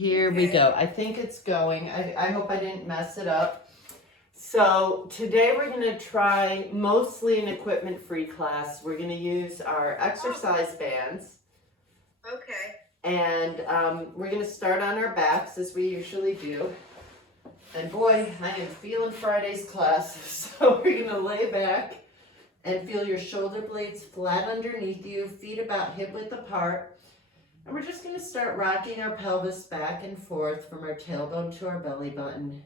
Here we go. I think it's going. I hope I didn't mess it up. So today we're going to try mostly an equipment-free class. We're going to use our exercise bands. Okay. And we're going to start on our backs as we usually do. And boy, I am feeling Friday's class. So we're going to lay back and feel your shoulder blades flat underneath you, feet about hip width apart. And we're just going to start rocking our pelvis back and forth from our tailbone to our belly button.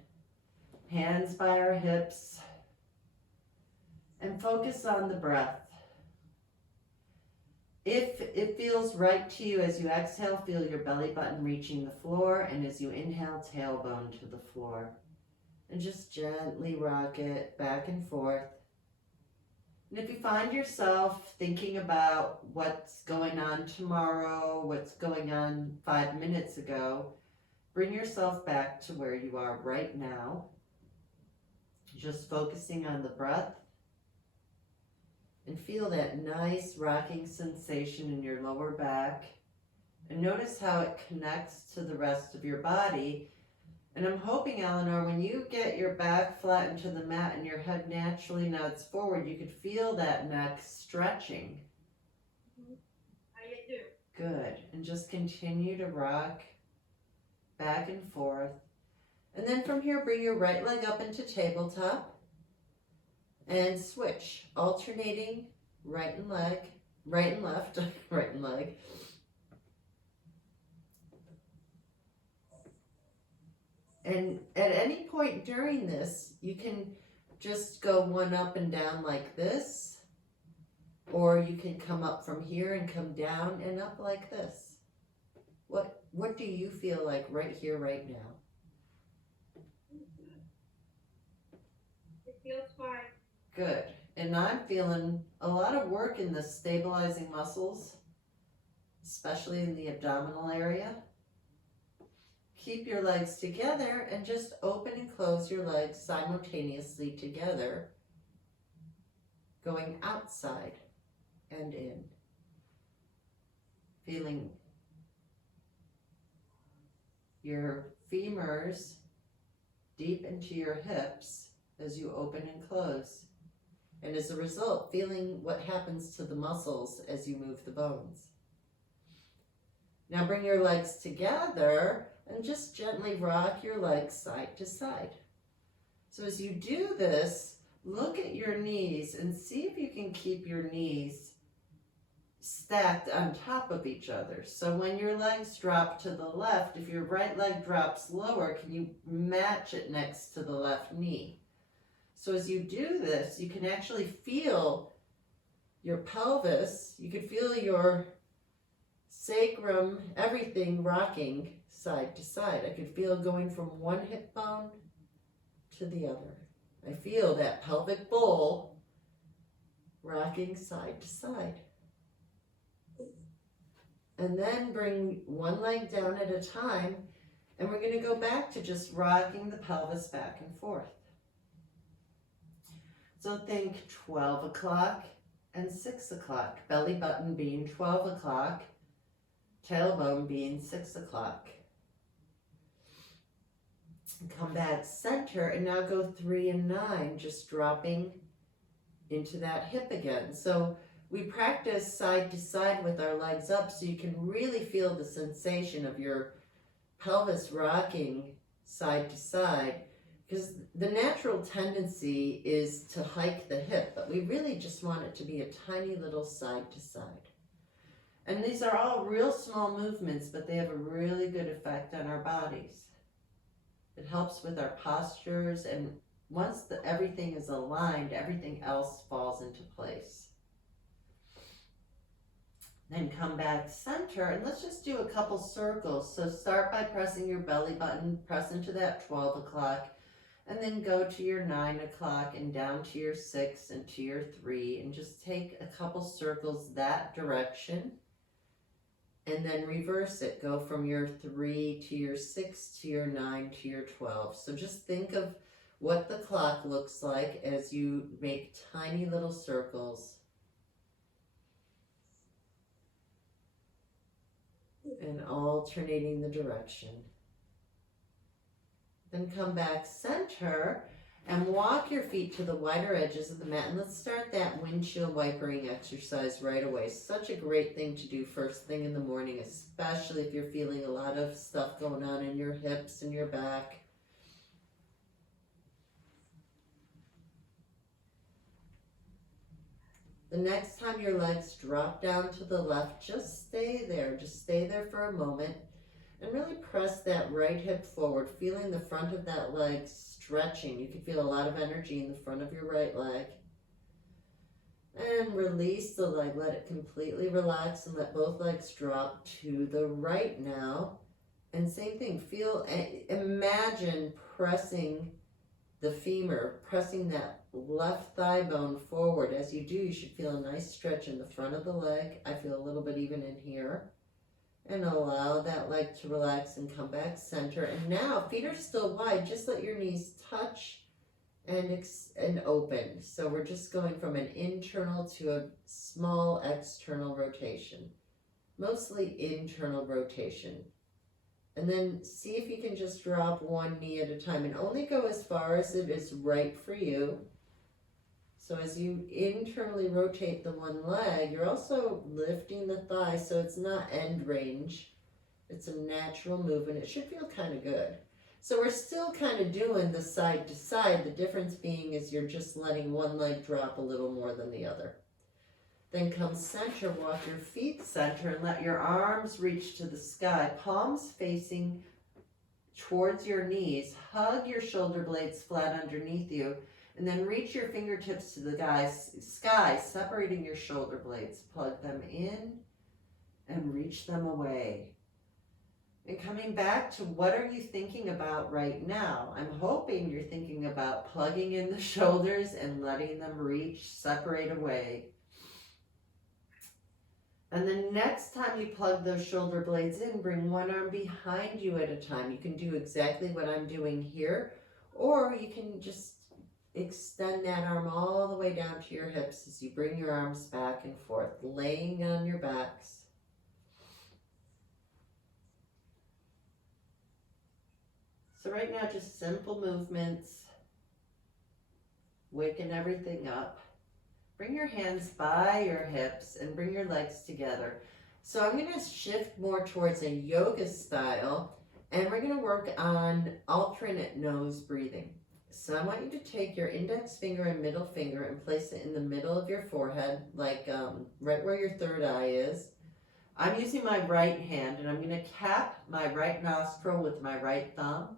Hands by our hips. And focus on the breath. If it feels right to you as you exhale, feel your belly button reaching the floor. And as you inhale, tailbone to the floor. And just gently rock it back and forth. And if you find yourself thinking about what's going on tomorrow, what's going on 5 minutes ago, bring yourself back to where you are right now. Just focusing on the breath. And feel that nice rocking sensation in your lower back. And notice how it connects to the rest of your body. And I'm hoping, Eleanor, when you get your back flat into the mat and your head naturally nods forward, you could feel that neck stretching. How you do? Good. And just continue to rock back and forth. And then from here, bring your right leg up into tabletop and switch, alternating right and left, right and leg. And at any point during this, you can just go one up and down like this, or you can come up from here and come down and up like this. What do you feel like right here, right now? It feels fine. Good. And I'm feeling a lot of work in the stabilizing muscles, especially in the abdominal area. Keep your legs together and just open and close your legs simultaneously together, going outside and in. Feeling your femurs deep into your hips as you open and close. And as a result, feeling what happens to the muscles as you move the bones. Now bring your legs together and just gently rock your legs side to side. So as you do this, look at your knees and see if you can keep your knees stacked on top of each other. So when your legs drop to the left, if your right leg drops lower, can you match it next to the left knee? So as you do this, you can actually feel your pelvis, you can feel your sacrum, everything rocking side to side. I could feel going from one hip bone to the other. I feel that pelvic bowl rocking side to side. And then bring one leg down at a time, and we're going to go back to just rocking the pelvis back and forth. So think 12 o'clock and 6 o'clock, belly button being 12 o'clock, tailbone being 6 o'clock. Come back center and now go 3 and 9, just dropping into that hip again. So we practice side to side with our legs up so you can really feel the sensation of your pelvis rocking side to side, because the natural tendency is to hike the hip, but we really just want it to be a tiny little side to side. And these are all real small movements, but they have a really good effect on our bodies. It helps with our postures, and once everything is aligned, everything else falls into place. Then come back center, and let's just do a couple circles. So start by pressing your belly button, press into that 12 o'clock, and then go to your 9 o'clock and down to your 6 and to your 3, and just take a couple circles that direction. And then reverse it. Go from your 3 to your 6 to your 9 to your 12. So just think of what the clock looks like as you make tiny little circles. And alternating the direction. Then come back center and walk your feet to the wider edges of the mat. And let's start that windshield wipering exercise right away. Such a great thing to do first thing in the morning, especially if you're feeling a lot of stuff going on in your hips and your back. The next time your legs drop down to the left, just stay there. Just stay there for a moment and really press that right hip forward, feeling the front of that leg stretching. You can feel a lot of energy in the front of your right leg. And release the leg. Let it completely relax and let both legs drop to the right now. And same thing, imagine pressing the femur, pressing that left thigh bone forward. As you do, you should feel a nice stretch in the front of the leg. I feel a little bit even in here. And allow that leg to relax and come back center. And now, feet are still wide. Just let your knees touch and open. So we're just going from an internal to a small external rotation. Mostly internal rotation. And then see if you can just drop one knee at a time and only go as far as it is right for you. So as you internally rotate the one leg, you're also lifting the thigh, so it's not end range. It's a natural movement. It should feel kind of good. So we're still kind of doing the side to side. The difference being is you're just letting one leg drop a little more than the other. Then come center, walk your feet center and let your arms reach to the sky, palms facing towards your knees. Hug your shoulder blades flat underneath you. And then reach your fingertips to the sky, separating your shoulder blades. Plug them in and reach them away. And coming back to what are you thinking about right now? I'm hoping you're thinking about plugging in the shoulders and letting them reach, separate away. And the next time you plug those shoulder blades in, bring one arm behind you at a time. You can do exactly what I'm doing here, or you can just extend that arm all the way down to your hips as you bring your arms back and forth, laying on your backs. So right now, just simple movements, waking everything up. Bring your hands by your hips and bring your legs together. So I'm going to shift more towards a yoga style, and we're going to work on alternate nose breathing. So I want you to take your index finger and middle finger and place it in the middle of your forehead, like right where your third eye is. I'm using my right hand, and I'm going to cap my right nostril with my right thumb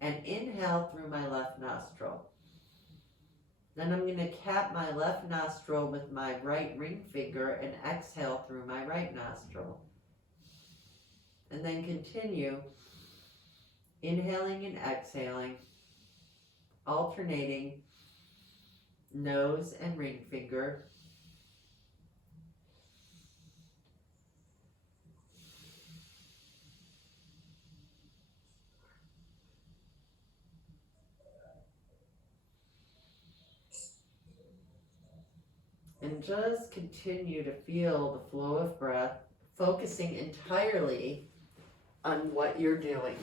and inhale through my left nostril. Then I'm going to cap my left nostril with my right ring finger and exhale through my right nostril. And then continue inhaling and exhaling, alternating nose and ring finger. And just continue to feel the flow of breath, focusing entirely on what you're doing.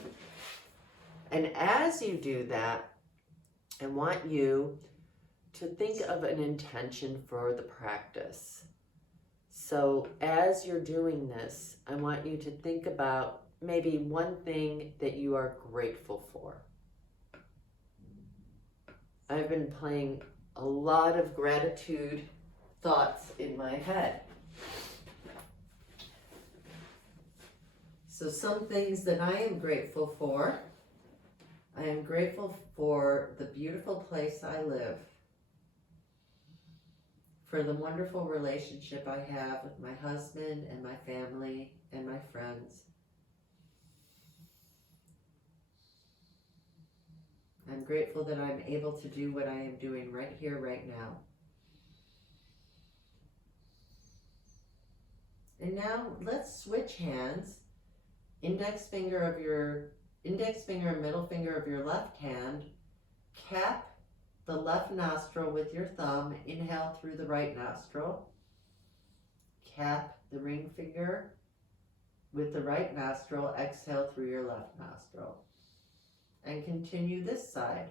And as you do that, I want you to think of an intention for the practice. So as you're doing this, I want you to think about maybe one thing that you are grateful for. I've been playing a lot of gratitude thoughts in my head. So some things that I am grateful for. I am grateful for the beautiful place I live, for the wonderful relationship I have with my husband and my family and my friends. I'm grateful that I'm able to do what I am doing right here, right now. And now let's switch hands. Index finger and middle finger of your left hand. Cap the left nostril with your thumb. Inhale through the right nostril. Cap the ring finger with the right nostril. Exhale through your left nostril. And continue this side.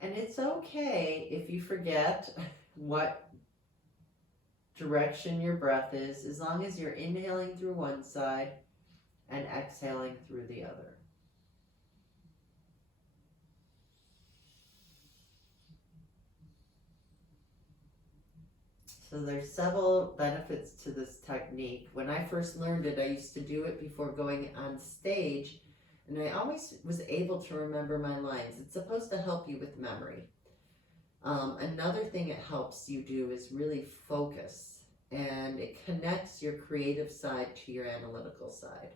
And it's okay if you forget what direction your breath is, as long as you're inhaling through one side and exhaling through the other. So there's several benefits to this technique. When I first learned it, I used to do it before going on stage, and I always was able to remember my lines. It's supposed to help you with memory. Another thing it helps you do is really focus, and it connects your creative side to your analytical side.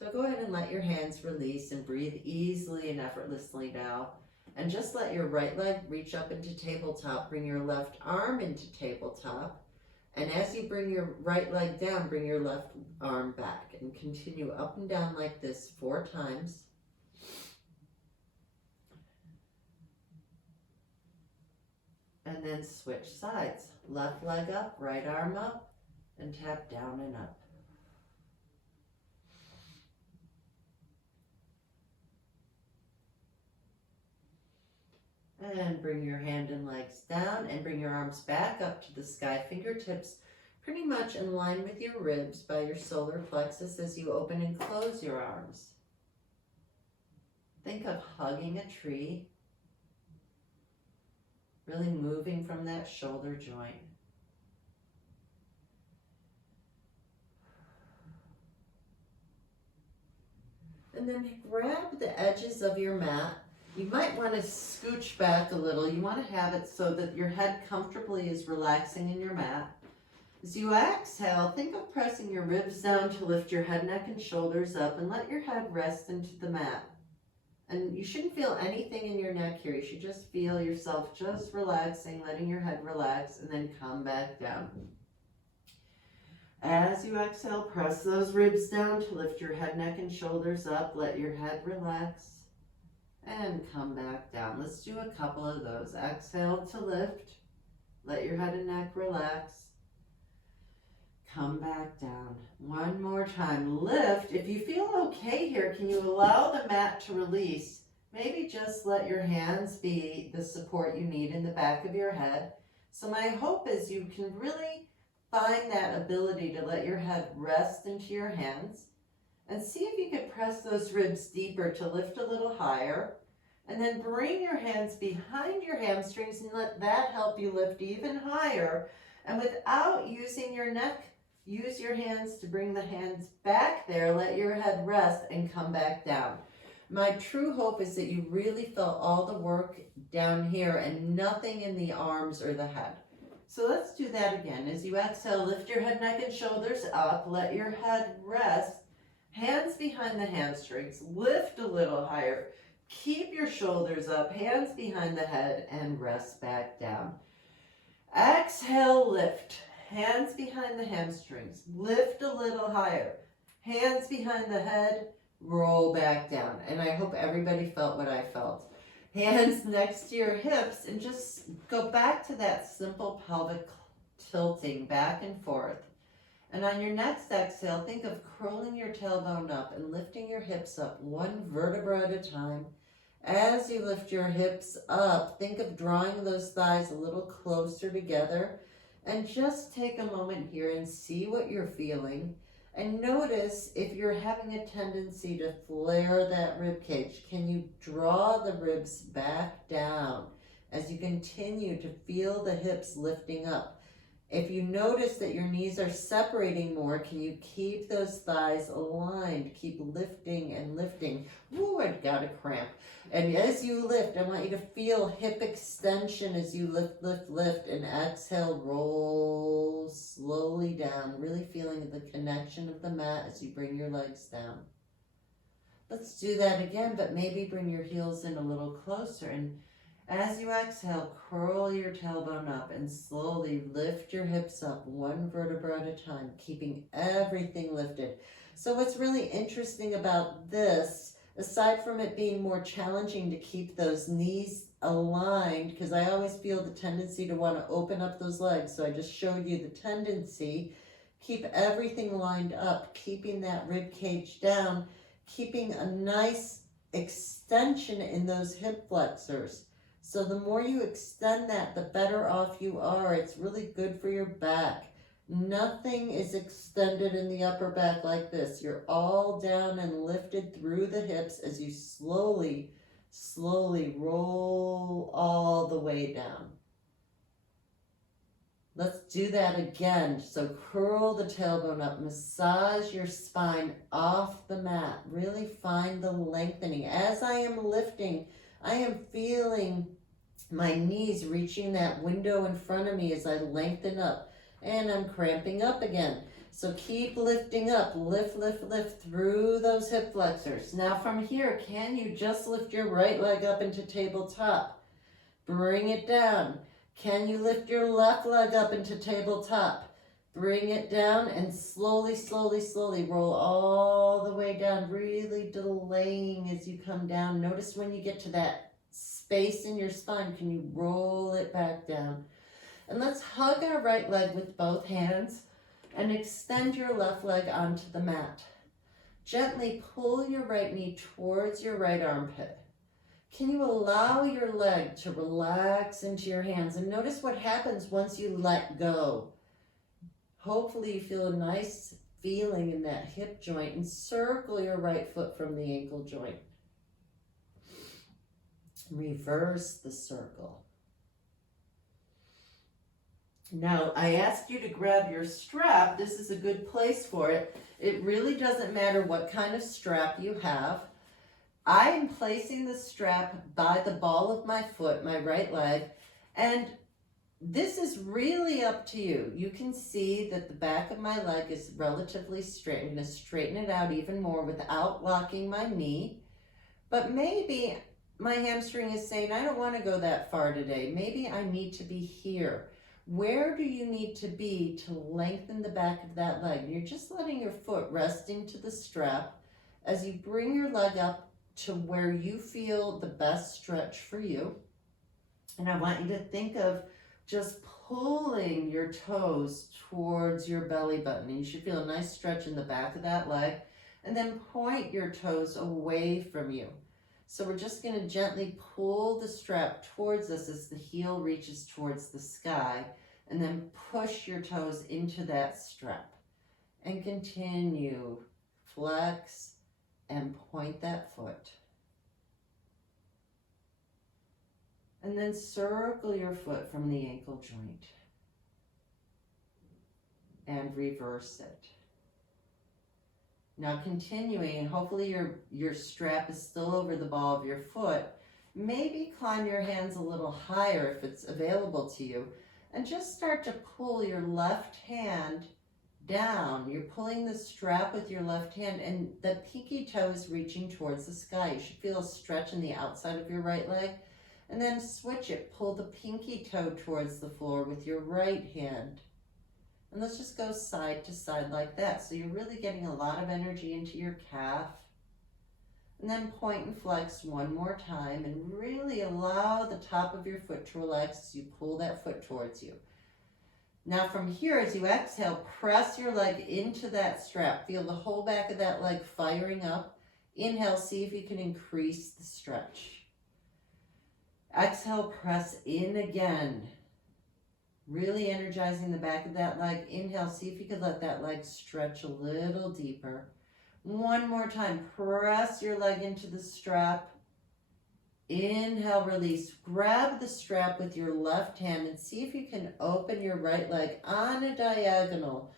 So go ahead and let your hands release and breathe easily and effortlessly now. And just let your right leg reach up into tabletop. Bring your left arm into tabletop. And as you bring your right leg down, bring your left arm back. And continue up and down like this 4 times. And then switch sides. Left leg up, right arm up, and tap down and up. And bring your hand and legs down and bring your arms back up to the sky, fingertips pretty much in line with your ribs by your solar plexus as you open and close your arms. Think of hugging a tree, really moving from that shoulder joint. And then grab the edges of your mat. You might want to scooch back a little. You want to have it so that your head comfortably is relaxing in your mat. As you exhale, think of pressing your ribs down to lift your head, neck, and shoulders up and let your head rest into the mat. And you shouldn't feel anything in your neck here. You should just feel yourself just relaxing, letting your head relax, and then come back down. As you exhale, press those ribs down to lift your head, neck, and shoulders up. Let your head relax. And come back down. Let's do a couple of those. Exhale to lift. Let your head and neck relax. Come back down. One more time. Lift. If you feel okay here, can you allow the mat to release? Maybe just let your hands be the support you need in the back of your head. So my hope is you can really find that ability to let your head rest into your hands. And see if you could press those ribs deeper to lift a little higher. And then bring your hands behind your hamstrings and let that help you lift even higher. And without using your neck, use your hands to bring the hands back there. Let your head rest and come back down. My true hope is that you really felt all the work down here and nothing in the arms or the head. So let's do that again. As you exhale, lift your head, neck, and shoulders up. Let your head rest. Hands behind the hamstrings, lift a little higher. Keep your shoulders up, hands behind the head, and rest back down. Exhale, lift. Hands behind the hamstrings, lift a little higher. Hands behind the head, roll back down. And I hope everybody felt what I felt. Hands next to your hips, and just go back to that simple pelvic tilting back and forth. And on your next exhale, think of curling your tailbone up and lifting your hips up one vertebra at a time. As you lift your hips up, think of drawing those thighs a little closer together. And just take a moment here and see what you're feeling. And notice if you're having a tendency to flare that rib cage, can you draw the ribs back down as you continue to feel the hips lifting up? If you notice that your knees are separating more, can you keep those thighs aligned? Keep lifting and lifting. Ooh, I got a cramp. And as you lift, I want you to feel hip extension as you lift, lift, lift, and exhale, roll slowly down, really feeling the connection of the mat as you bring your legs down. Let's do that again, but maybe bring your heels in a little closer. And as you exhale, curl your tailbone up and slowly lift your hips up one vertebra at a time, keeping everything lifted. So what's really interesting about this, aside from it being more challenging to keep those knees aligned, because I always feel the tendency to want to open up those legs, so I just showed you the tendency. Keep everything lined up, keeping that rib cage down, keeping a nice extension in those hip flexors. So the more you extend that, the better off you are. It's really good for your back. Nothing is extended in the upper back like this. You're all down and lifted through the hips as you slowly roll all the way down. Let's do that again. So curl the tailbone up, massage your spine off the mat. Really find the lengthening. As I am lifting, I am feeling my knees reaching that window in front of me as I lengthen up. And I'm cramping up again. So keep lifting up, lift through those hip flexors. Now from here, can you just lift your right leg up into tabletop? Bring it down. Can you lift your left leg up into tabletop? Bring it down and slowly roll all the way down, really delaying as you come down. Notice when you get to that space in your spine, can you roll it back down? And let's hug our right leg with both hands and extend your left leg onto the mat. Gently pull your right knee towards your right armpit. Can you allow your leg to relax into your hands? And notice what happens once you let go. Hopefully you feel a nice feeling in that hip joint, and circle your right foot from the ankle joint. Reverse the circle. Now, I asked you to grab your strap. This is a good place for it. It really doesn't matter what kind of strap you have. I am placing the strap by the ball of my foot, my right leg, and this is really up to you. You can see that the back of my leg is relatively straight. I'm going to straighten it out even more without locking my knee, but maybe my hamstring is saying, I don't want to go that far today. Maybe I need to be here. Where do you need to be to lengthen the back of that leg? You're just letting your foot rest into the strap as you bring your leg up to where you feel the best stretch for you. And I want you to think of just pulling your toes towards your belly button. And you should feel a nice stretch in the back of that leg. And then point your toes away from you. So we're just going to gently pull the strap towards us as the heel reaches towards the sky. And then push your toes into that strap. And continue. Flex and point that foot. And then circle your foot from the ankle joint. And reverse it. Now continuing, and hopefully your strap is still over the ball of your foot. Maybe climb your hands a little higher if it's available to you. And just start to pull your left hand down. You're pulling the strap with your left hand, and the pinky toe is reaching towards the sky. You should feel a stretch in the outside of your right leg. And then switch it. Pull the pinky toe towards the floor with your right hand. And let's just go side to side like that. So you're really getting a lot of energy into your calf. And then point and flex one more time, and really allow the top of your foot to relax as you pull that foot towards you. Now from here, as you exhale, press your leg into that strap. Feel the whole back of that leg firing up. Inhale, see if you can increase the stretch. Exhale, press in again. Really energizing the back of that leg. Inhale, see if you could let that leg stretch a little deeper. One more time, press your leg into the strap. Inhale, release. Grab the strap with your left hand and see if you can open your right leg on a diagonal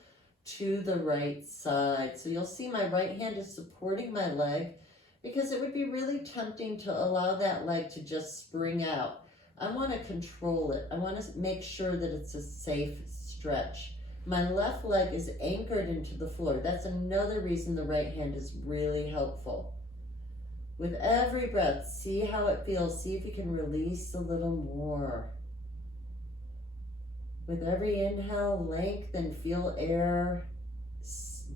to the right side. So you'll see my right hand is supporting my leg, because it would be really tempting to allow that leg to just spring out. I want to control it. I want to make sure that it's a safe stretch. My left leg is anchored into the floor. That's another reason the right hand is really helpful. With every breath, see how it feels. See if you can release a little more. With every inhale, lengthen, feel air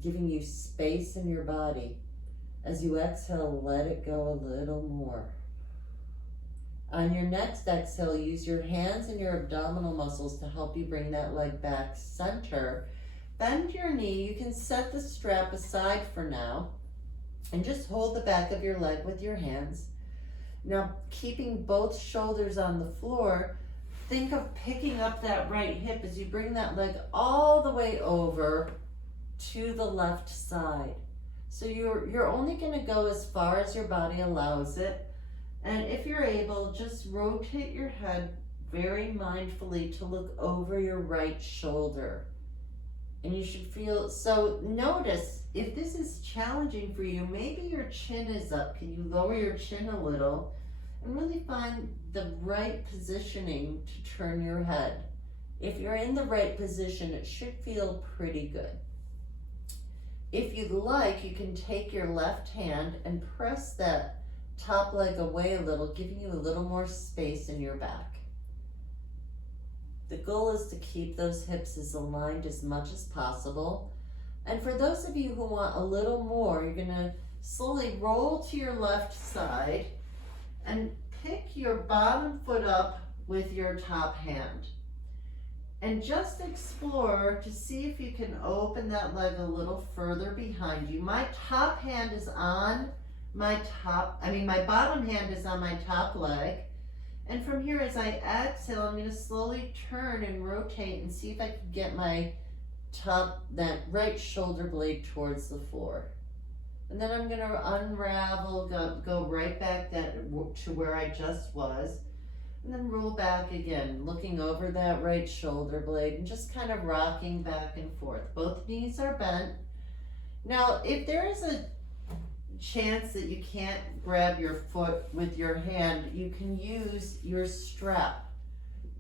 giving you space in your body. As you exhale, let it go a little more. On your next exhale, use your hands and your abdominal muscles to help you bring that leg back center. Bend your knee. You can set the strap aside for now and just hold the back of your leg with your hands. Now, keeping both shoulders on the floor, think of picking up that right hip as you bring that leg all the way over to the left side. So you're only going to go as far as your body allows it. And if you're able, just rotate your head very mindfully to look over your right shoulder. And you should feel, so notice if this is challenging for you, maybe your chin is up. Can you lower your chin a little and really find the right positioning to turn your head? If you're in the right position, it should feel pretty good. If you'd like, you can take your left hand and press that top leg away a little, giving you a little more space in your back. The goal is to keep those hips as aligned as much as possible. And for those of you who want a little more, you're gonna slowly roll to your left side and pick your bottom foot up with your top hand. And just explore to see if you can open that leg a little further behind you. My top hand is on my bottom hand is on my top leg. And from here, as I exhale, I'm gonna slowly turn and rotate and see if I can get my that right shoulder blade towards the floor. And then I'm gonna unravel, go right back to where I just was. And then roll back again, looking over that right shoulder blade and just kind of rocking back and forth. Both knees are bent. Now, if there is a chance that you can't grab your foot with your hand, you can use your strap.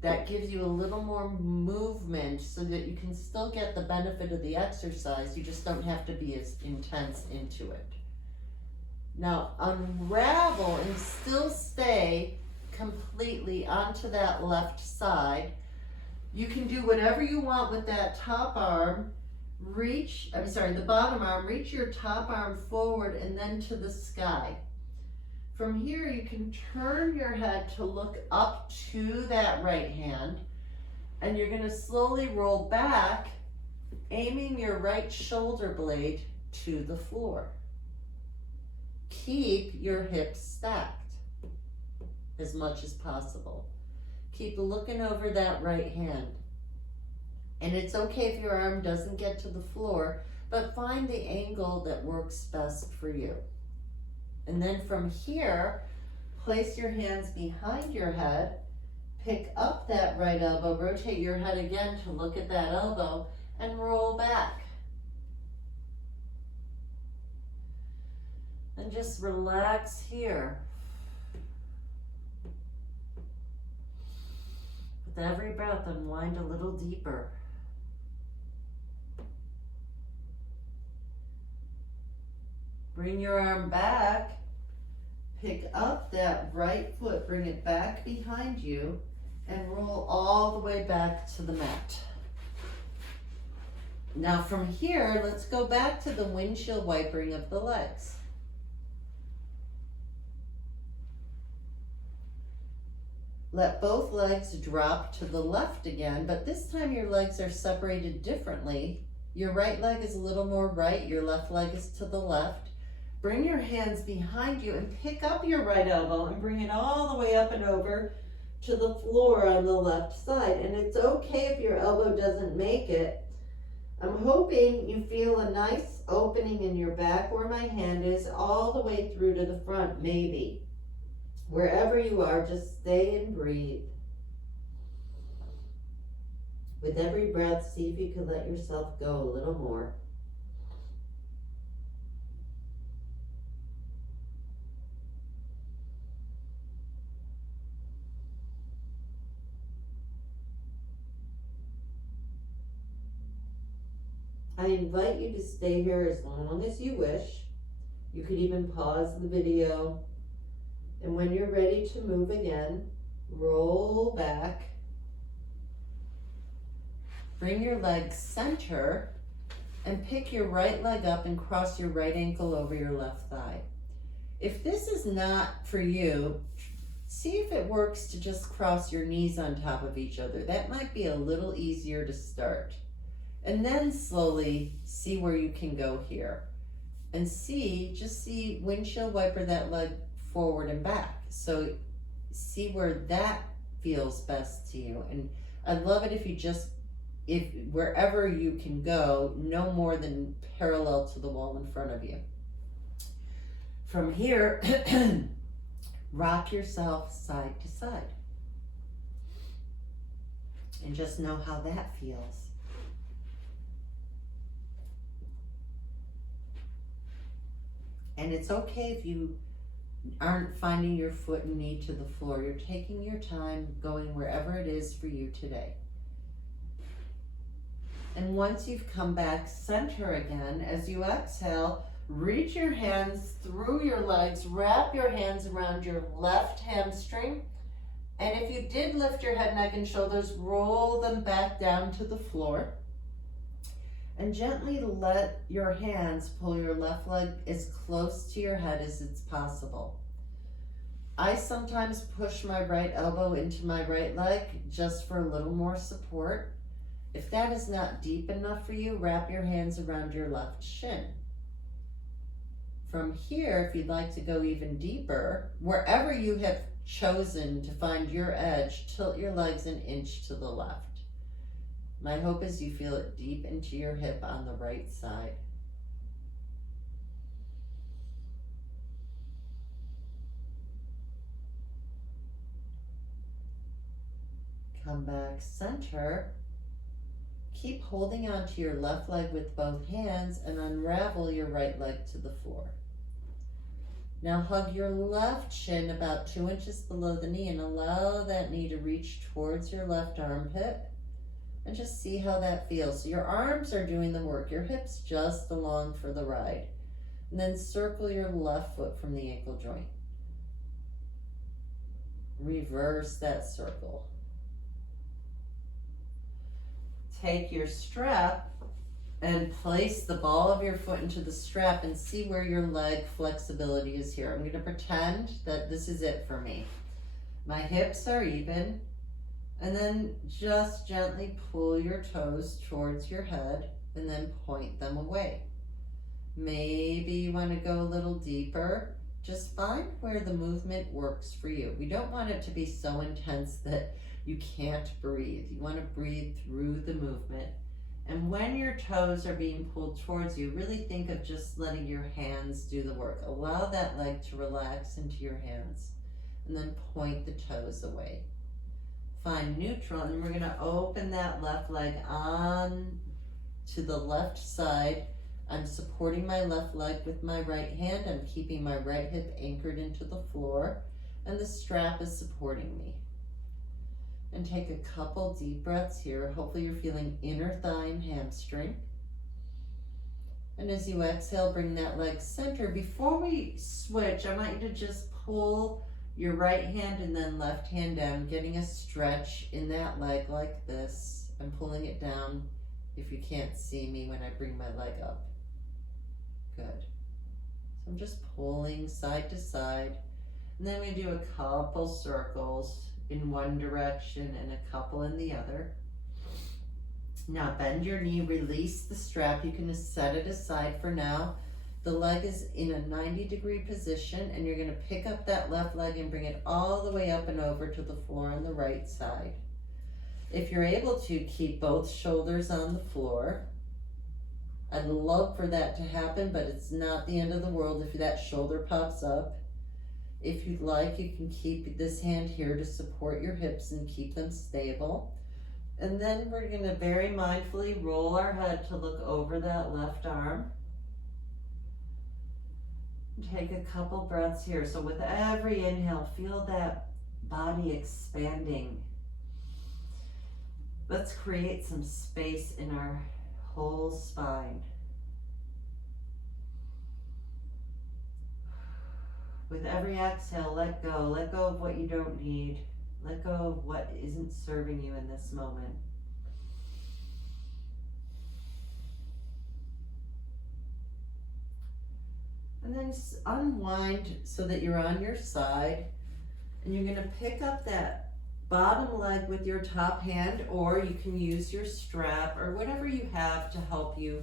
That gives you a little more movement so that you can still get the benefit of the exercise. You just don't have to be as intense into it. Now, unravel and still stay completely onto that left side. You can do whatever you want with that top arm. The bottom arm, reach your top arm forward and then to the sky. From here, you can turn your head to look up to that right hand, and you're gonna slowly roll back, aiming your right shoulder blade to the floor. Keep your hips stacked as much as possible. Keep looking over that right hand. And it's okay if your arm doesn't get to the floor, but find the angle that works best for you. And then from here, place your hands behind your head, pick up that right elbow, rotate your head again to look at that elbow, and roll back. And just relax here. With every breath, unwind a little deeper. Bring your arm back, pick up that right foot, bring it back behind you, and roll all the way back to the mat. Now from here, let's go back to the windshield wipering of the legs. Let both legs drop to the left again, but this time your legs are separated differently. Your right leg is a little more right, your left leg is to the left. Bring your hands behind you and pick up your right elbow and bring it all the way up and over to the floor on the left side. And it's okay if your elbow doesn't make it. I'm hoping you feel a nice opening in your back where my hand is all the way through to the front, maybe. Wherever you are, just stay and breathe. With every breath, see if you can let yourself go a little more. I invite you to stay here as long as you wish. You could even pause the video. And when you're ready to move again, roll back. Bring your legs center and pick your right leg up and cross your right ankle over your left thigh. If this is not for you, see if it works to just cross your knees on top of each other. That might be a little easier to start. And then slowly see where you can go here. And just see windshield wiper that leg forward and back. So see where that feels best to you. And I'd love it if wherever you can go, no more than parallel to the wall in front of you. From here, rock yourself side to side. And just know how that feels. And it's okay if you aren't finding your foot and knee to the floor. You're taking your time going wherever it is for you today. And once you've come back, center again. As you exhale, reach your hands through your legs, wrap your hands around your left hamstring. And if you did lift your head, neck, and shoulders, roll them back down to the floor. And gently let your hands pull your left leg as close to your head as it's possible. I sometimes push my right elbow into my right leg just for a little more support. If that is not deep enough for you, wrap your hands around your left shin. From here, if you'd like to go even deeper, wherever you have chosen to find your edge, tilt your legs an inch to the left. My hope is you feel it deep into your hip on the right side. Come back center. Keep holding on to your left leg with both hands and unravel your right leg to the floor. Now hug your left shin about 2 inches below the knee and allow that knee to reach towards your left armpit. And just see how that feels. So your arms are doing the work, your hips just along for the ride. And then circle your left foot from the ankle joint. Reverse that circle. Take your strap and place the ball of your foot into the strap and see where your leg flexibility is here. I'm going to pretend that this is it for me. My hips are even. And then just gently pull your toes towards your head and then point them away. Maybe you want to go a little deeper. Just find where the movement works for you. We don't want it to be so intense that you can't breathe. You want to breathe through the movement. And when your toes are being pulled towards you, really think of just letting your hands do the work. Allow that leg to relax into your hands and then point the toes away. Find neutral, and we're going to open that left leg on to the left side. I'm supporting my left leg with my right hand. I'm keeping my right hip anchored into the floor, and the strap is supporting me. And take a couple deep breaths here. Hopefully you're feeling inner thigh and hamstring. And as you exhale, bring that leg center. Before we switch, I want you to just pull your right hand and then left hand down, getting a stretch in that leg like this. I'm pulling it down if you can't see me when I bring my leg up. Good. So I'm just pulling side to side. And then we do a couple circles in one direction and a couple in the other. Now bend your knee, release the strap. You can set it aside for now. The leg is in a 90-degree position, and you're going to pick up that left leg and bring it all the way up and over to the floor on the right side. If you're able to, keep both shoulders on the floor. I'd love for that to happen, but it's not the end of the world if that shoulder pops up. If you'd like, you can keep this hand here to support your hips and keep them stable. And then we're going to very mindfully roll our head to look over that left arm. Take a couple breaths here. So with every inhale, feel that body expanding. Let's create some space in our whole spine. With every exhale, let go. Let go of what you don't need. Let go of what isn't serving you in this moment. And then unwind so that you're on your side. And you're going to pick up that bottom leg with your top hand, or you can use your strap or whatever you have to help you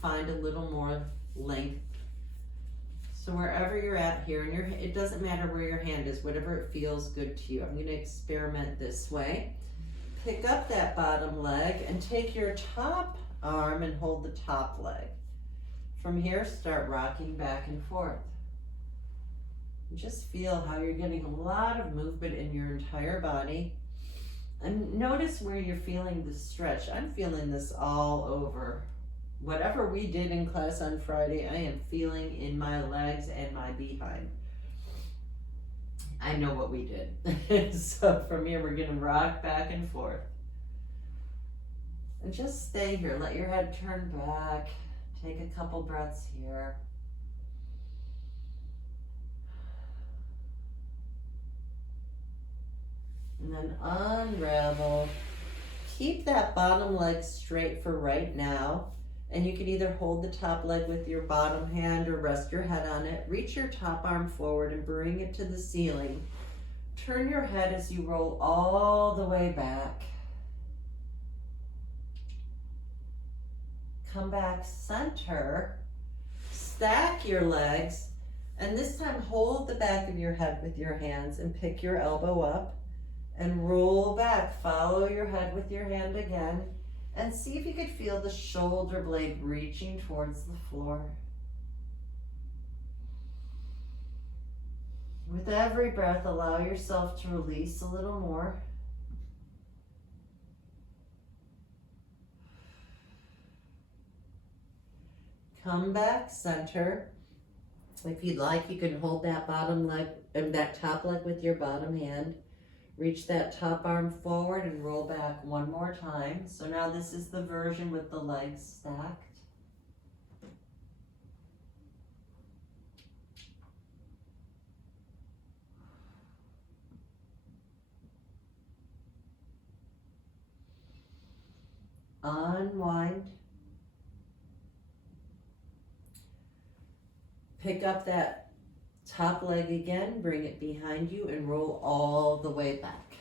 find a little more length. So wherever you're at here, and it doesn't matter where your hand is, whatever it feels good to you. I'm going to experiment this way. Pick up that bottom leg and take your top arm and hold the top leg. From here, start rocking back and forth. Just feel how you're getting a lot of movement in your entire body. And notice where you're feeling the stretch. I'm feeling this all over. Whatever we did in class on Friday, I am feeling in my legs and my behind. I know what we did. So from here, we're gonna rock back and forth. And just stay here. Let your head turn back. Take a couple breaths here. And then unravel. Keep that bottom leg straight for right now. And you can either hold the top leg with your bottom hand or rest your head on it. Reach your top arm forward and bring it to the ceiling. Turn your head as you roll all the way back. Come back center. Stack your legs. And this time hold the back of your head with your hands and pick your elbow up. And roll back. Follow your head with your hand again. And see if you could feel the shoulder blade reaching towards the floor. With every breath, allow yourself to release a little more. Come back center. If you'd like, you can hold that bottom leg and that top leg with your bottom hand. Reach that top arm forward and roll back one more time. So now this is the version with the legs stacked. Unwind. Pick up that top leg again, bring it behind you and roll all the way back.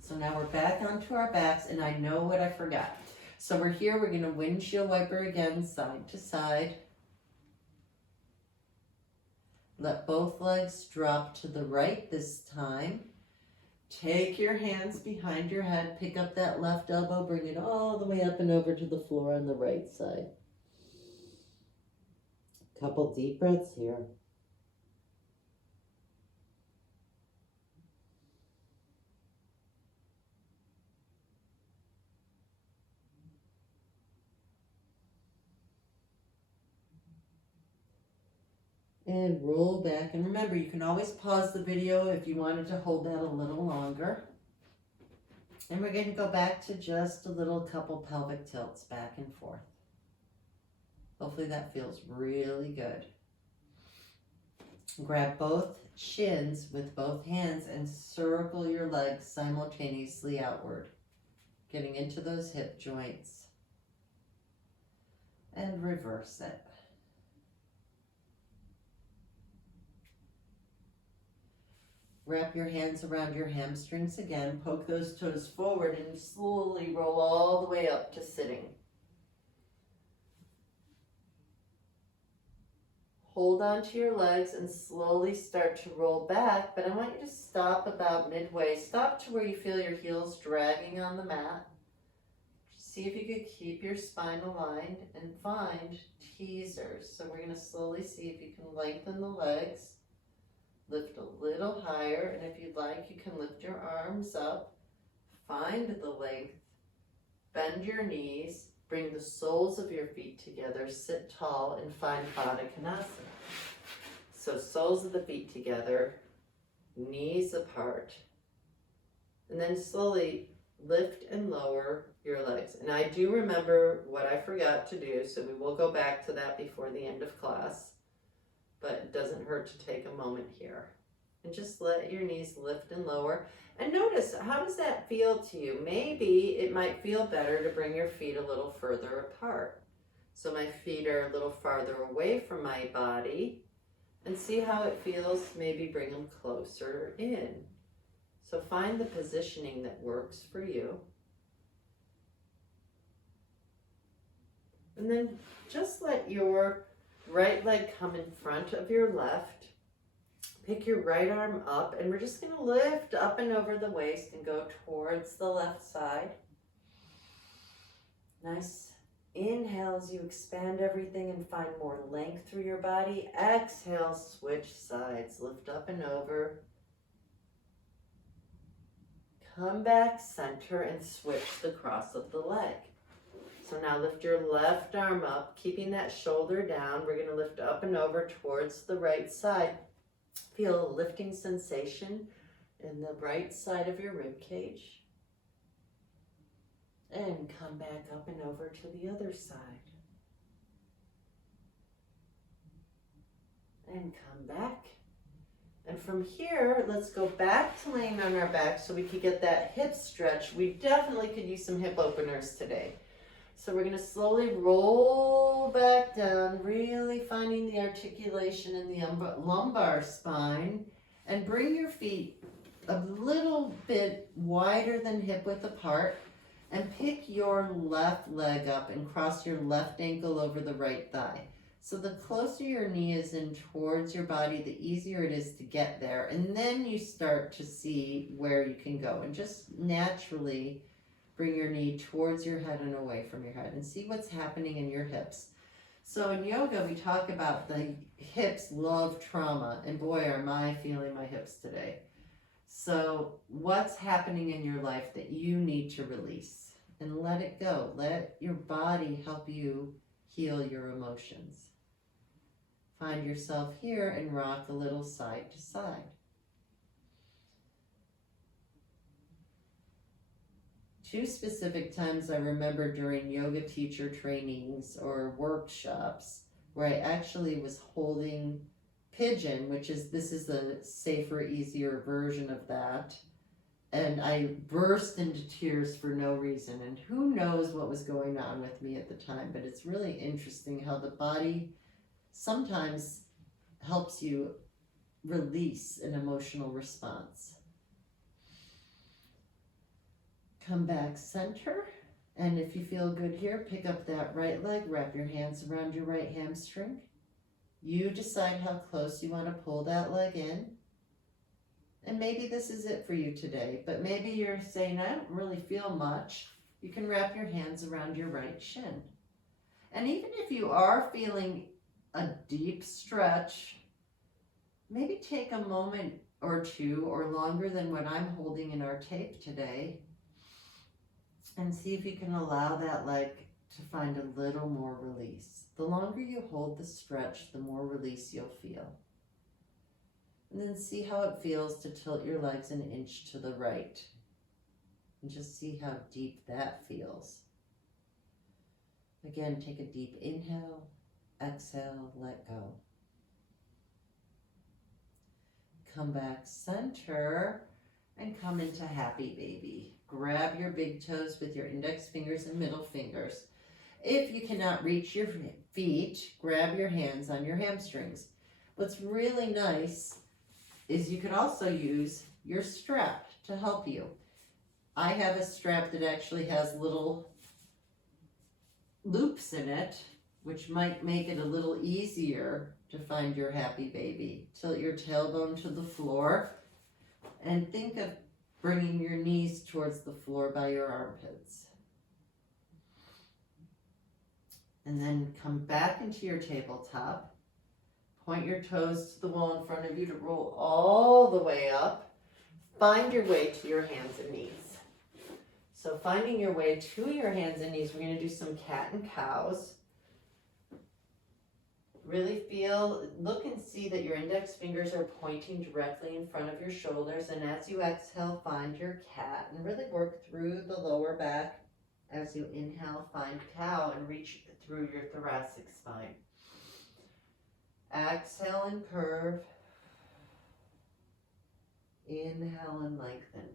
So now we're back onto our backs, and I know what I forgot. So we're here, we're gonna windshield wiper again, side to side. Let both legs drop to the right this time. Take your hands behind your head, pick up that left elbow, bring it all the way up and over to the floor on the right side. Couple deep breaths here. And roll back. And remember, you can always pause the video if you wanted to hold that a little longer. And we're going to go back to just a little couple pelvic tilts back and forth. Hopefully that feels really good. Grab both shins with both hands and circle your legs simultaneously outward, getting into those hip joints. And reverse it. Wrap your hands around your hamstrings again, poke those toes forward and slowly roll all the way up to sitting. Hold onto your legs and slowly start to roll back, but I want you to stop about midway. Stop to where you feel your heels dragging on the mat. See if you could keep your spine aligned and find teasers. So we're going to slowly see if you can lengthen the legs. Lift a little higher, and if you'd like, you can lift your arms up, find the length, bend your knees, bring the soles of your feet together, sit tall, and find Baddha Konasana. So soles of the feet together, knees apart, and then slowly lift and lower your legs. And I do remember what I forgot to do, so we will go back to that before the end of class. But it doesn't hurt to take a moment here. And just let your knees lift and lower. And notice, how does that feel to you? Maybe it might feel better to bring your feet a little further apart. So my feet are a little farther away from my body. And see how it feels, maybe bring them closer in. So find the positioning that works for you. And then just let your right leg come in front of your left. Pick your right arm up, and we're just going to lift up and over the waist and go towards the left side. Nice. Inhale as you expand everything and find more length through your body. Exhale, switch sides. Lift up and over. Come back center and switch the cross of the leg. So now lift your left arm up, keeping that shoulder down. We're going to lift up and over towards the right side. Feel a lifting sensation in the right side of your rib cage. And come back up and over to the other side. And come back. And from here, let's go back to laying on our back so we could get that hip stretch. We definitely could use some hip openers today. So we're going to slowly roll back down, really finding the articulation in the lumbar spine. And bring your feet a little bit wider than hip width apart. And pick your left leg up and cross your left ankle over the right thigh. So the closer your knee is in towards your body, the easier it is to get there. And then you start to see where you can go. And just naturally bring your knee towards your head and away from your head. And see what's happening in your hips. So in yoga, we talk about the hips love trauma. And boy, am I feeling my hips today. So what's happening in your life that you need to release? And let it go. Let your body help you heal your emotions. Find yourself here and rock a little side to side. Two specific times I remember during yoga teacher trainings or workshops where I actually was holding pigeon, this is a safer, easier version of that. And I burst into tears for no reason. And who knows what was going on with me at the time. But it's really interesting how the body sometimes helps you release an emotional response. Come back center. And if you feel good here, pick up that right leg. Wrap your hands around your right hamstring. You decide how close you want to pull that leg in. And maybe this is it for you today, but maybe you're saying, I don't really feel much. You can wrap your hands around your right shin. And even if you are feeling a deep stretch, maybe take a moment or two or longer than what I'm holding in our tape today and see if you can allow that leg to find a little more release. The longer you hold the stretch, the more release you'll feel. And then see how it feels to tilt your legs an inch to the right. And just see how deep that feels. Again, take a deep inhale, exhale, let go. Come back center and come into happy baby. Grab your big toes with your index fingers and middle fingers. If you cannot reach your feet, grab your hands on your hamstrings. What's really nice is you could also use your strap to help you. I have a strap that actually has little loops in it, which might make it a little easier to find your happy baby. Tilt your tailbone to the floor and think of bringing your knees towards the floor by your armpits. And then come back into your tabletop. Point your toes to the wall in front of you to roll all the way up. Find your way to your hands and knees. So finding your way to your hands and knees, we're going to do some cat and cows. Really feel, look and see that your index fingers are pointing directly in front of your shoulders. And as you exhale, find your cat and really work through the lower back. As you inhale, find cow and reach through your thoracic spine. Exhale and curve. Inhale and lengthen.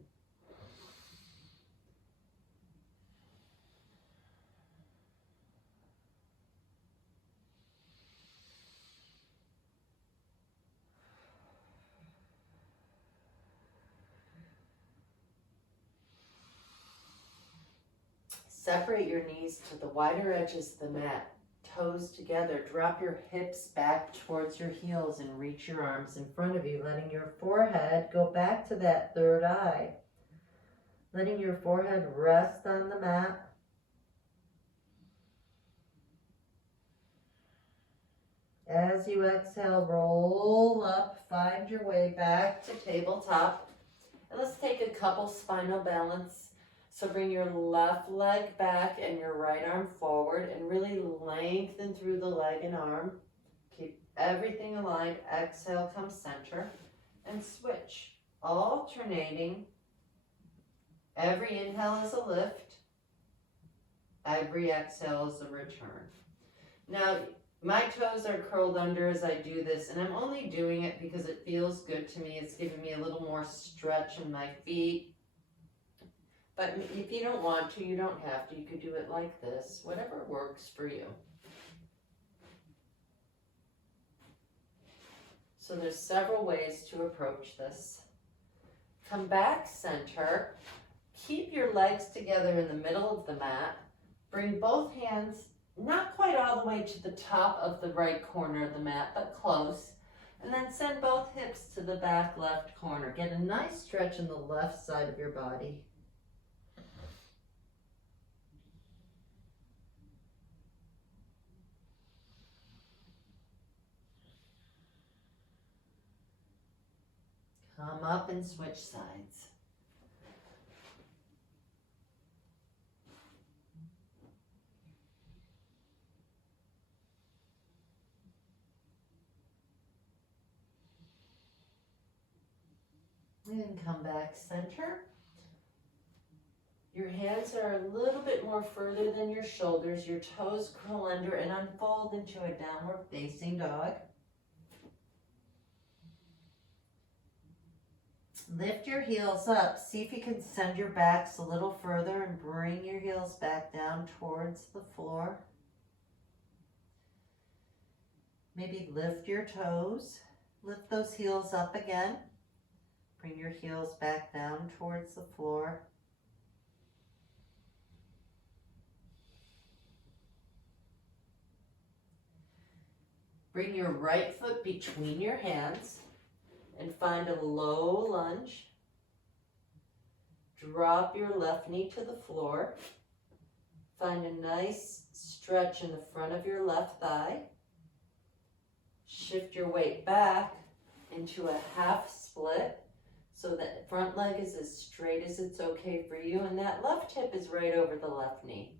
Separate your knees to the wider edges of the mat, toes together. Drop your hips back towards your heels and reach your arms in front of you, letting your forehead go back to that third eye. Letting your forehead rest on the mat. As you exhale, roll up, find your way back to tabletop. And let's take a couple spinal balance. So bring your left leg back and your right arm forward and really lengthen through the leg and arm. Keep everything aligned. Exhale, come center and switch. Alternating. Every inhale is a lift. Every exhale is a return. Now, my toes are curled under as I do this, and I'm only doing it because it feels good to me. It's giving me a little more stretch in my feet. But if you don't want to, you don't have to. You could do it like this, whatever works for you. So there's several ways to approach this. Come back center. Keep your legs together in the middle of the mat. Bring both hands not quite all the way to the top of the right corner of the mat, but close. And then send both hips to the back left corner. Get a nice stretch in the left side of your body. Come up and switch sides. And come back center. Your hands are a little bit more further than your shoulders. Your toes curl under and unfold into a downward facing dog. Lift your heels up. See if you can send your backs a little further and bring your heels back down towards the floor. Maybe lift your toes. Lift those heels up again. Bring your heels back down towards the floor. Bring your right foot between your hands and find a low lunge. Drop your left knee to the floor. Find a nice stretch in the front of your left thigh. Shift your weight back into a half split so that front leg is as straight as it's okay for you, and that left hip is right over the left knee.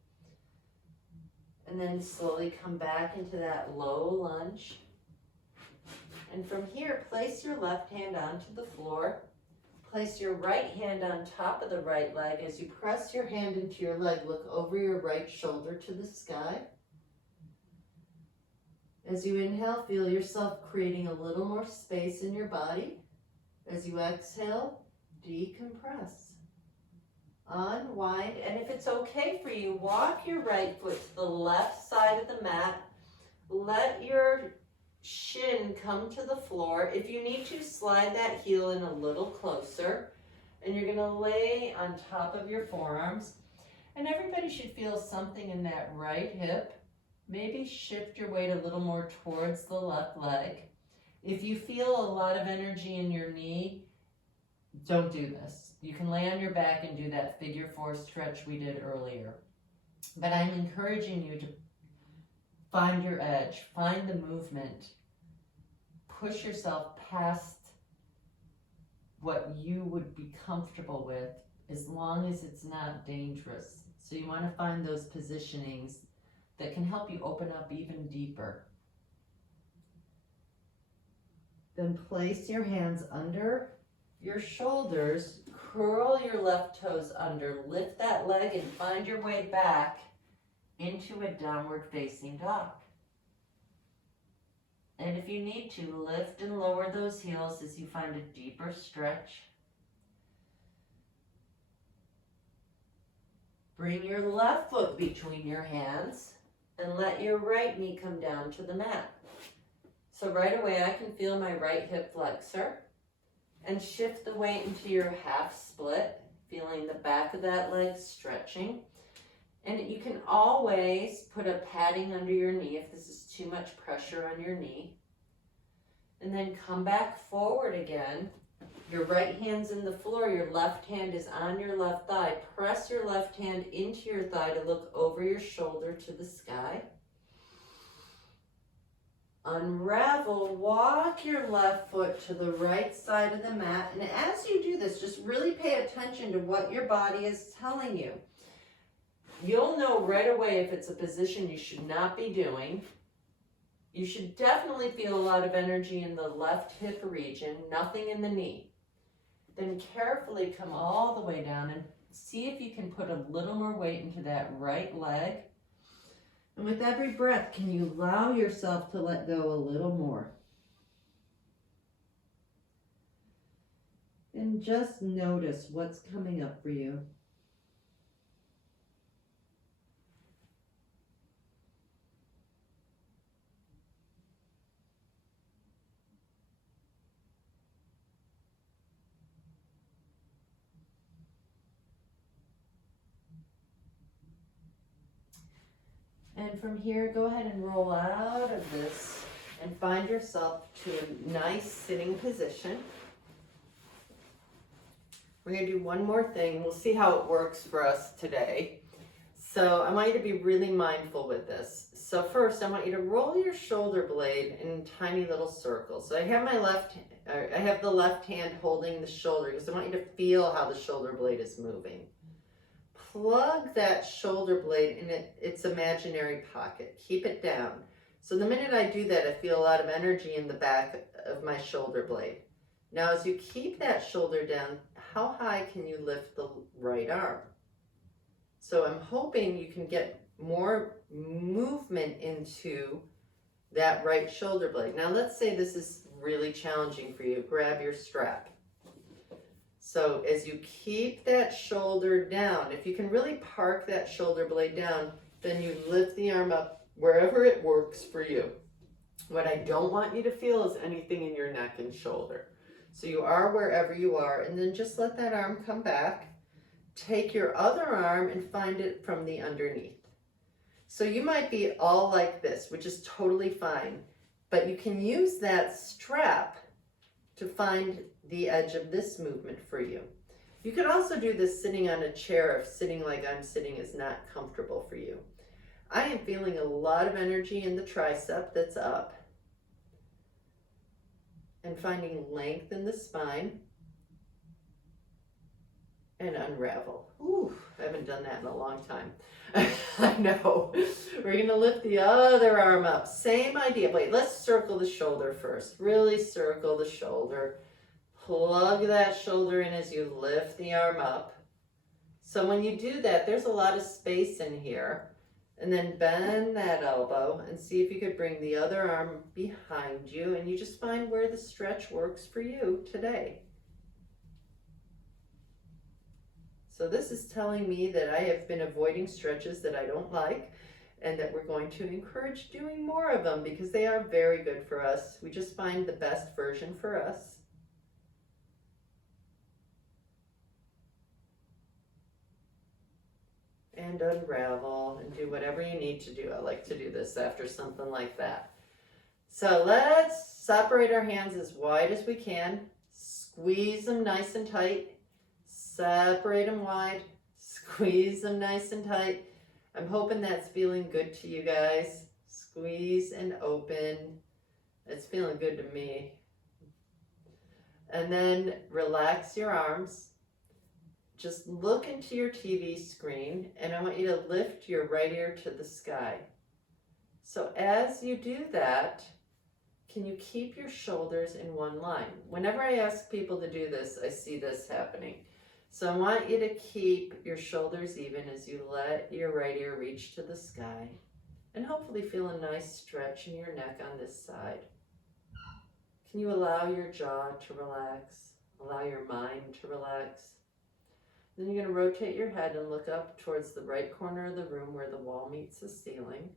And then slowly come back into that low lunge. And from here, place your left hand onto the floor. Place your right hand on top of the right leg. As you press your hand into your leg, look over your right shoulder to the sky. As you inhale, feel yourself creating a little more space in your body. As you exhale, decompress. Unwind, and if it's okay for you, walk your right foot to the left side of the mat. Let your shin come to the floor. If you need to, slide that heel in a little closer, and you're going to lay on top of your forearms. And everybody should feel something in that right hip. Maybe shift your weight a little more towards the left leg. If you feel a lot of energy in your knee, don't do this. You can lay on your back and do that figure 4 stretch we did earlier. But I'm encouraging you to find your edge, find the movement, push yourself past what you would be comfortable with as long as it's not dangerous. So you want to find those positionings that can help you open up even deeper. Then place your hands under your shoulders, curl your left toes under, lift that leg and find your way back into a downward facing dog. And if you need to, lift and lower those heels as you find a deeper stretch. Bring your left foot between your hands and let your right knee come down to the mat. So right away I can feel my right hip flexor, and shift the weight into your half split, feeling the back of that leg stretching. And you can always put a padding under your knee if this is too much pressure on your knee. And then come back forward again. Your right hand's in the floor, your left hand is on your left thigh. Press your left hand into your thigh to look over your shoulder to the sky. Unravel, walk your left foot to the right side of the mat. And as you do this, just really pay attention to what your body is telling you. You'll know right away if it's a position you should not be doing. You should definitely feel a lot of energy in the left hip region, nothing in the knee. Then carefully come all the way down and see if you can put a little more weight into that right leg. And with every breath, can you allow yourself to let go a little more? And just notice what's coming up for you. And from here, go ahead and roll out of this and find yourself to a nice sitting position. We're going to do one more thing. We'll see how it works for us today. So I want you to be really mindful with this. So first, I want you to roll your shoulder blade in tiny little circles. So I have the left hand holding the shoulder because I want you to feel how the shoulder blade is moving. Plug that shoulder blade in its imaginary pocket. Keep it down. So the minute I do that, I feel a lot of energy in the back of my shoulder blade. Now, as you keep that shoulder down, how high can you lift the right arm? So I'm hoping you can get more movement into that right shoulder blade. Now, let's say this is really challenging for you. Grab your strap. So as you keep that shoulder down, if you can really park that shoulder blade down, then you lift the arm up wherever it works for you. What I don't want you to feel is anything in your neck and shoulder. So you are wherever you are, and then just let that arm come back. Take your other arm and find it from the underneath. So you might be all like this, which is totally fine, but you can use that strap to find the edge of this movement for you. You could also do this sitting on a chair if sitting like I'm sitting is not comfortable for you. I am feeling a lot of energy in the tricep that's up and finding length in the spine and unravel. Ooh, I haven't done that in a long time. I know. We're gonna lift the other arm up. Same idea. Wait, let's circle the shoulder first. Really circle the shoulder. Plug that shoulder in as you lift the arm up. So when you do that, there's a lot of space in here. And then bend that elbow and see if you could bring the other arm behind you, and you just find where the stretch works for you today. So this is telling me that I have been avoiding stretches that I don't like, and that we're going to encourage doing more of them because they are very good for us. We just find the best version for us. And unravel and do whatever you need to do. I like to do this after something like that. So let's separate our hands as wide as we can. Squeeze them nice and tight. Separate them wide. Squeeze them nice and tight. I'm hoping that's feeling good to you guys. Squeeze and open. It's feeling good to me. And then relax your arms. Just look into your TV screen, and I want you to lift your right ear to the sky. So as you do that, can you keep your shoulders in one line? Whenever I ask people to do this, I see this happening. So I want you to keep your shoulders even as you let your right ear reach to the sky, and hopefully feel a nice stretch in your neck on this side. Can you allow your jaw to relax? Allow your mind to relax? Then you're going to rotate your head and look up towards the right corner of the room where the wall meets the ceiling.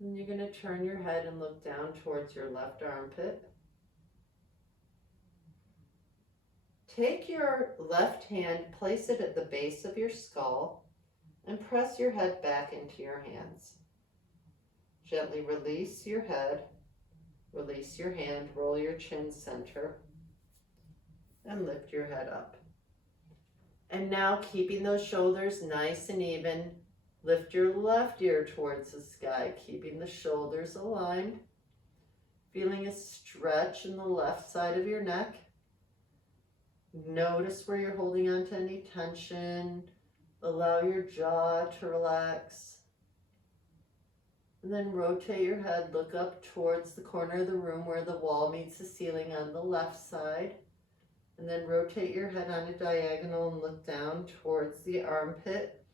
And you're going to turn your head and look down towards your left armpit. Take your left hand, place it at the base of your skull, And press your head back into your hands. Gently release your head, release your hand, roll your chin center, and lift your head up. And now, keeping those shoulders nice and even, lift your left ear towards the sky, keeping the shoulders aligned, feeling a stretch in the left side of your neck. Notice where you're holding on to any tension. Allow your jaw to relax. And then rotate your head, look up towards the corner of the room where the wall meets the ceiling on the left side. And then rotate your head on a diagonal and look down towards the armpit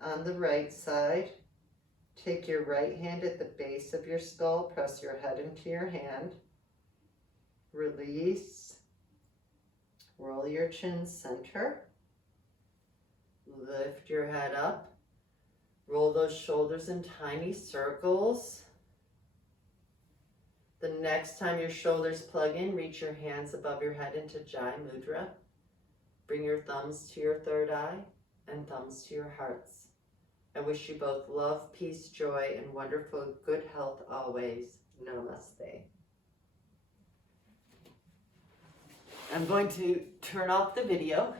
on the right side. Take your right hand at the base of your skull, press your head into your hand. Release. Roll your chin center. Lift your head up. Roll those shoulders in tiny circles. The next time your shoulders plug in, reach your hands above your head into Jai Mudra. Bring your thumbs to your third eye and thumbs to your hearts. I wish you both love, peace, joy, and wonderful good health always. Namaste. I'm going to turn off the video